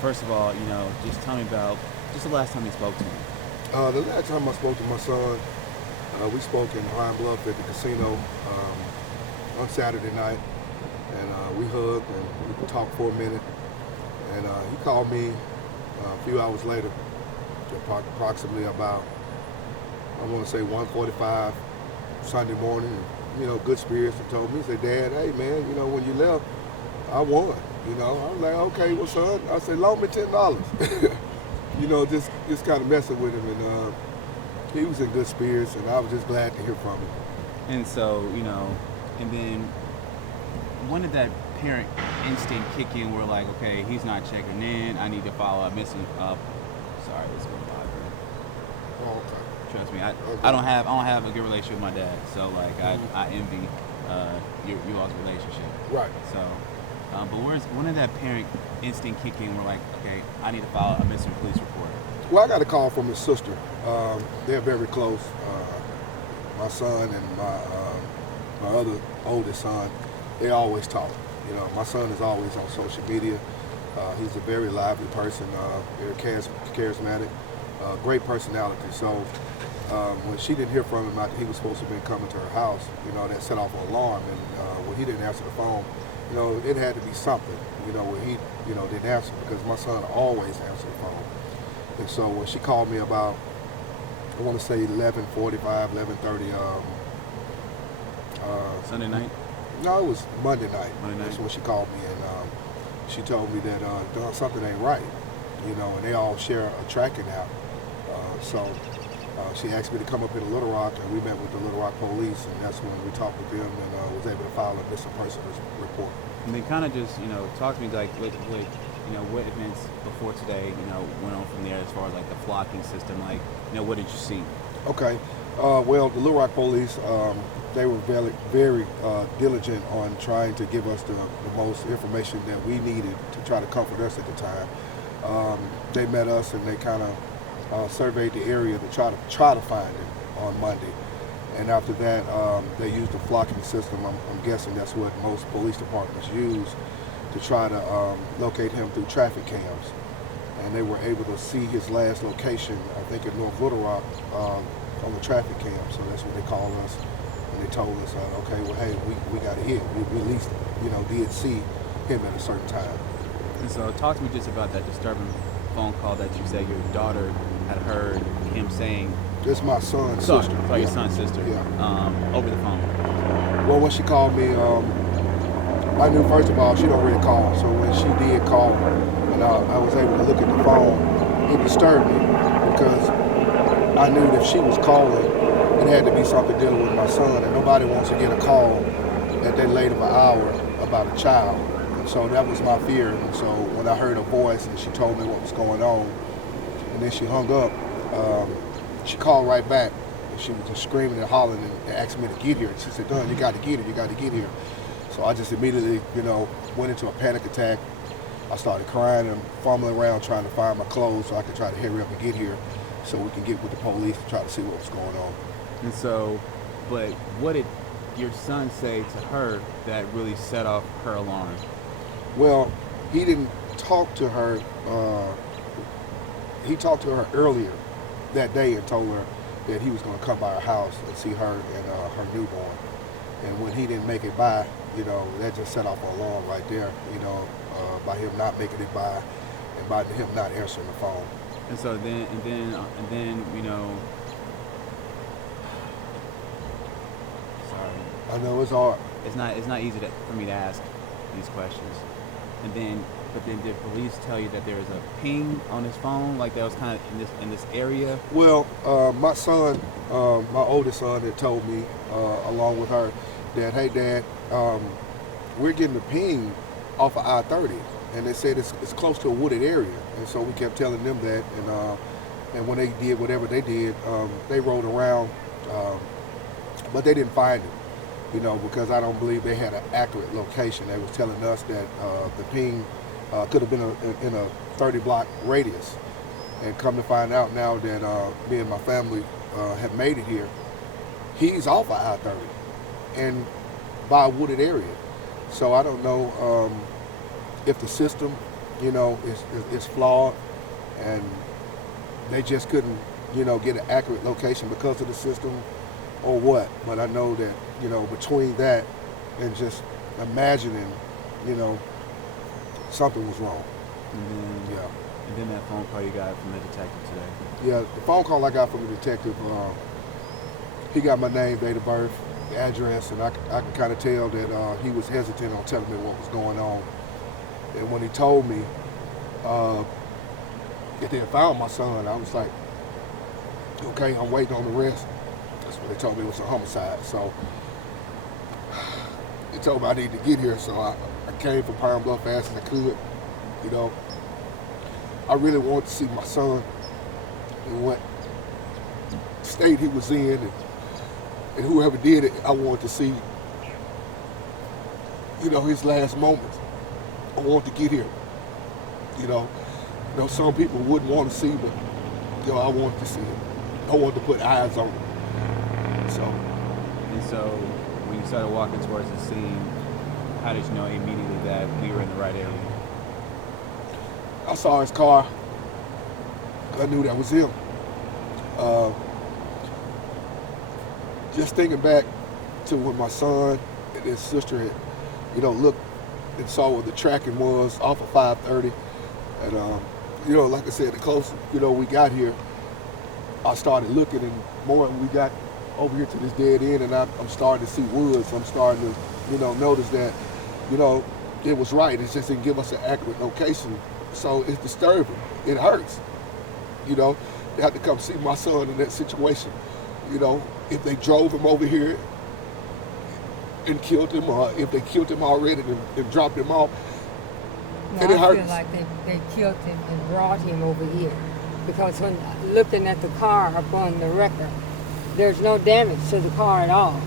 first of all, just tell me about just the last time you spoke to him. The last time I spoke to my son, we spoke in Pine Bluff at the casino on Saturday night, and we hugged and we talked for a minute. And he called me a few hours later, approximately about, I want to say 1:45 Sunday morning. And, good spirits, and told me, he said, "Dad, hey man, when you left, I won. I was like, okay, well son, I said, loan me $10. Just kind of messing with him, and he was in good spirits, and I was just glad to hear from him. And so, and then when did that parent instinct kick in where like, okay, he's not checking in, I need to follow up, missing up. Sorry, this is going vibrant. Oh, okay. Trust me, I don't have a good relationship with my dad, so like I envy you all's relationship. Right. So, but when did that parent instinct kick in? We're like, okay, I need to file a missing police report. Well, I got a call from his sister. They're very close. My son and my other oldest son, they always talk. My son is always on social media. He's a very lively person, very charismatic, great personality. So when she didn't hear from him after he was supposed to have been coming to her house, that set off an alarm. And when he didn't answer the phone, it had to be something, where he, didn't answer, because my son always answered the phone. And so when she called me about, I want to say 11:45, 11:30. Sunday night? No, it was Monday night. Monday night. That's when she called me, and she told me that something ain't right, and they all share a tracking app. So she asked me to come up in Little Rock, and we met with the Little Rock police, and that's when we talked with them and was able to file a missing person report. And then kind of just, talk to me like what events before today, went on from there as far as like the flocking system, like, what did you see? Okay. Well, the Little Rock police, they were very, very diligent on trying to give us the most information that we needed to try to comfort us at the time. They met us and they kind of surveyed the area to try to find him on Monday. And after that, they used the flocking system. I'm guessing that's what most police departments use to try to locate him through traffic cams. And they were able to see his last location, I think in North Little Rock, on the traffic cam. So that's what they called us, and they told us, okay, well, hey, we got a hit. We at least, did see him at a certain time. And so talk to me just about that disturbing phone call that you said your daughter had heard him saying. It's my son's sister. Sorry, your son's sister. Yeah. Over the phone. Well, when she called me, I knew, first of all, she don't really call. So when she did call, and I was able to look at the phone, it disturbed me, because I knew that if she was calling, it had to be something dealing with my son, and nobody wants to get a call at that late of an hour about a child. And so that was my fear. And so when I heard her voice and she told me what was going on, and then she hung up, she called right back. And she was just screaming and hollering and asked me to get here. She said, "Don, you got to get here. You got to get here." So I just immediately, went into a panic attack. I started crying and fumbling around trying to find my clothes so I could try to hurry up and get here so we can get with the police and try to see what was going on. And so, but what did your son say to her that really set off her alarm? Well, he didn't talk to her. He talked to her earlier that day and told her that he was going to come by her house and see her and her newborn. And when he didn't make it by, that just set off an alarm right there, by him not making it by and by him not answering the phone. And so then, sorry. I know it's hard. It's not easy for me to ask these questions. But then did police tell you that there was a ping on his phone, like that was kind of in this area? Well, my son, my oldest son, had told me, along with her, that, hey, Dad, we're getting a ping off of I-30, and they said it's close to a wooded area, and so we kept telling them that, and when they did whatever they did, they rode around, but they didn't find him, because I don't believe they had an accurate location. They was telling us that the ping could have been in a 30-block radius, and come to find out now that me and my family have made it here, he's off of I-30 and by a wooded area. So I don't know if the system you know, is flawed, and they just couldn't, you know, get an accurate location because of the system or what. But I know that, you know, between that and just imagining, you know, something was wrong. Yeah. And then that phone call you got from the detective today. Yeah, the phone call I got from the detective, he got my name, date of birth, the address, and I can kind of tell that he was hesitant on telling me what was going on. And when he told me that they had found my son, I was like, okay, I'm waiting on the rest. That's what they told me, it was a homicide. So they told me I needed to get here, so I came from Pine Bluff fast as I could. You know, I really wanted to see my son in what state he was in, and whoever did it, I wanted to see, you know, his last moments. I wanted to get here. You know, some people wouldn't want to see, but, you know, I wanted to see it. I wanted to put eyes on it. So when you started walking towards the scene, how did you know immediately that we were in the right area? I saw his car. I knew that was him. Just thinking back to when my son and his sister had, you know, looked and saw what the tracking was off of 530. And, you know, like I said, the closer, you know, we got here, I started looking, and more we got over here to this dead end, and I'm starting to see woods. I'm starting to, you know, notice that, you know, it was right. It just didn't give us an accurate location. So it's disturbing. It hurts. You know, they had to come see my son in that situation. You know, if they drove him over here and killed him, or if they killed him already and dropped him off, and it hurts. I feel like they killed him and brought him over here. Because when looking at the car up on the record, there's no damage to the car at all.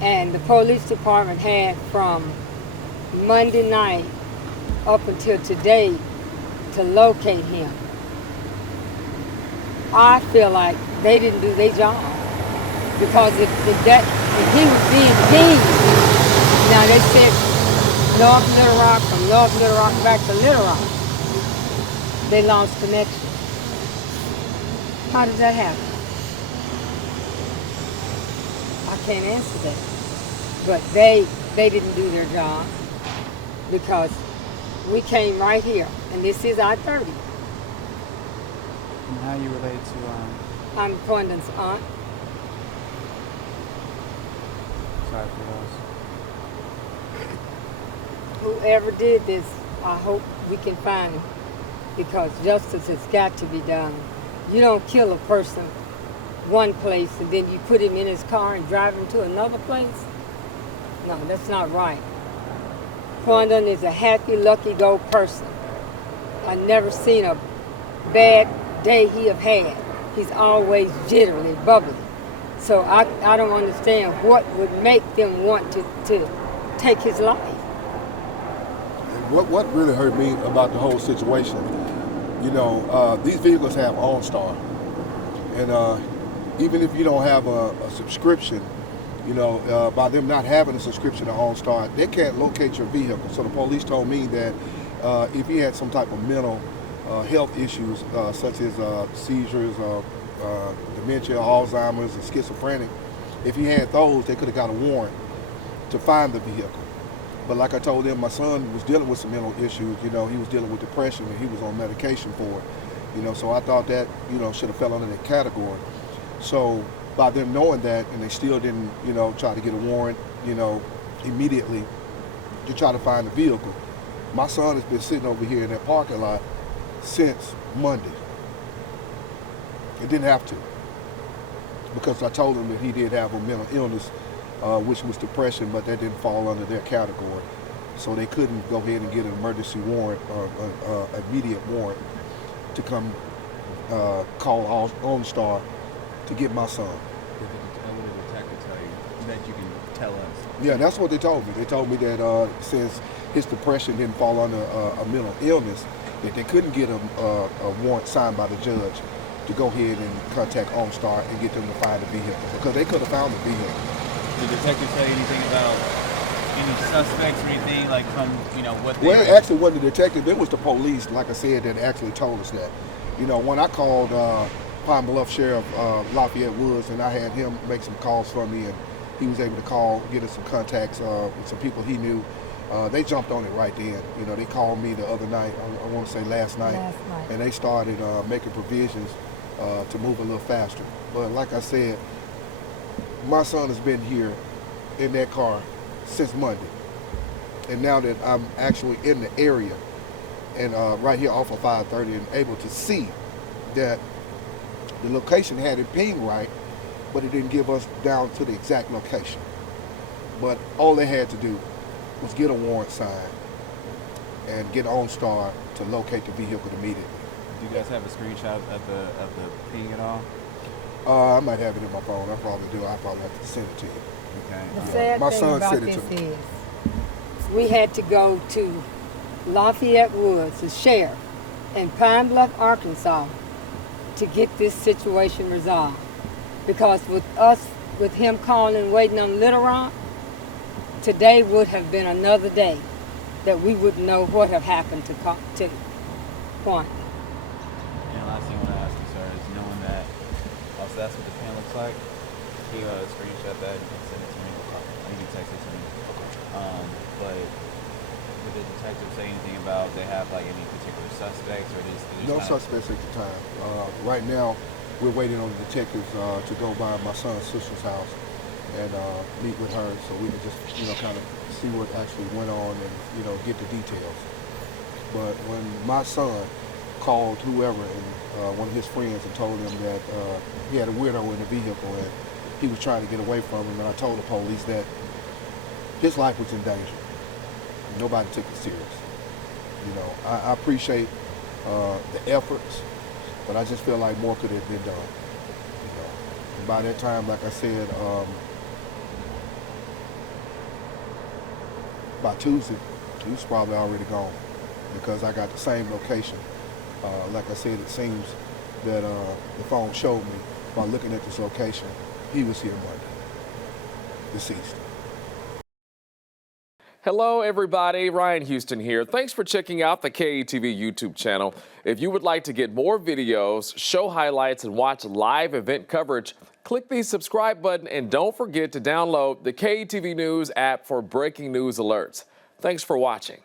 And the police department had from Monday night up until today to locate him. I feel like they didn't do their job. Because if he was being deemed, now they said North Little Rock, from North Little Rock back to Little Rock, they lost connection. How did that happen? I can't answer that. But they didn't do their job, because we came right here, and this is I-30. And how you related to I'm Qwun'Don's aunt. sorry for Whoever did this, I hope we can find him, because justice has got to be done. You don't kill a person one place and then you put him in his car and drive him to another place. No, that's not right. Qwun'Don is a happy, lucky go person. I've never seen a bad day he have had. He's always jittery, bubbly. So I don't understand what would make them want to take his life. What really hurt me about the whole situation, you know, these vehicles have OnStar, and even if you don't have a subscription, you know, by them not having a subscription to OnStar, they can't locate your vehicle. So the police told me that if he had some type of mental health issues, such as seizures, dementia, Alzheimer's, and schizophrenic, if he had those, they could have got a warrant to find the vehicle. But like I told them, my son was dealing with some mental issues. You know, he was dealing with depression, and he was on medication for it. You know, so I thought that, you know, should have fell under that category. So by them knowing that, and they still didn't, you know, try to get a warrant, you know, immediately to try to find the vehicle. My son has been sitting over here in that parking lot since Monday. It didn't have to, because I told him that he did have a mental illness, which was depression, but that didn't fall under their category. So they couldn't go ahead and get an emergency warrant or immediate warrant to come call OnStar to get my son. What did the detective tell you that you can tell us? Yeah, that's what they told me. They told me that since his depression didn't fall under a mental illness, that they couldn't get a warrant signed by the judge to go ahead and contact OnStar and get them to find the vehicle, because they could have found the vehicle. Did the detective say anything about any suspects or anything, like from, you know, what they Well, it were- actually wasn't the detective. It was the police, like I said, that actually told us that. You know, when I called Pine Bluff Sheriff Lafayette Woods, and I had him make some calls for me, and he was able to get us some contacts with some people he knew. They jumped on it right then. You know, they called me the other night, I want to say last night, and they started making provisions to move a little faster. But like I said, my son has been here in that car since Monday. And now that I'm actually in the area and right here off of 530 and able to see that the location had it pinged right, but it didn't give us down to the exact location. But all they had to do was get a warrant signed and get OnStar to locate the vehicle immediately. Do you guys have a screenshot of the ping at all? I might have it in my phone. I probably do. I probably have to send it to you. Okay. The sad My thing son about sent it this to me. is we had to go to Lafayette Woods, the sheriff, in Pine Bluff, Arkansas, to get this situation resolved. Because with him calling and waiting on Little Rock, today would have been another day that we wouldn't know what have happened to Qwun'Don. And last thing I want to ask you, sir, is knowing that, so that's what the pen looks like. He screenshot that and send it to me. I think he texted it to me. But did the detective say anything about they have like any particular suspects or just No suspects at the time. Right now, we're waiting on the detectives to go by my son's sister's house and meet with her so we can just, you know, kind of see what actually went on and, you know, get the details. But when my son called whoever and one of his friends and told him that he had a weirdo in the vehicle and he was trying to get away from him, and I told the police that his life was in danger. Nobody took it serious. You know, I appreciate the efforts, but I just feel like more could have been done. You know, and by that time, like I said, by Tuesday, he was probably already gone because I got the same location. Like I said, it seems that the phone showed me by looking at this location, he was here Monday, deceased. Hello, everybody. Ryan Houston here. Thanks for checking out the KATV YouTube channel. If you would like to get more videos, show highlights, and watch live event coverage, click the subscribe button and don't forget to download the KATV News app for breaking news alerts. Thanks for watching.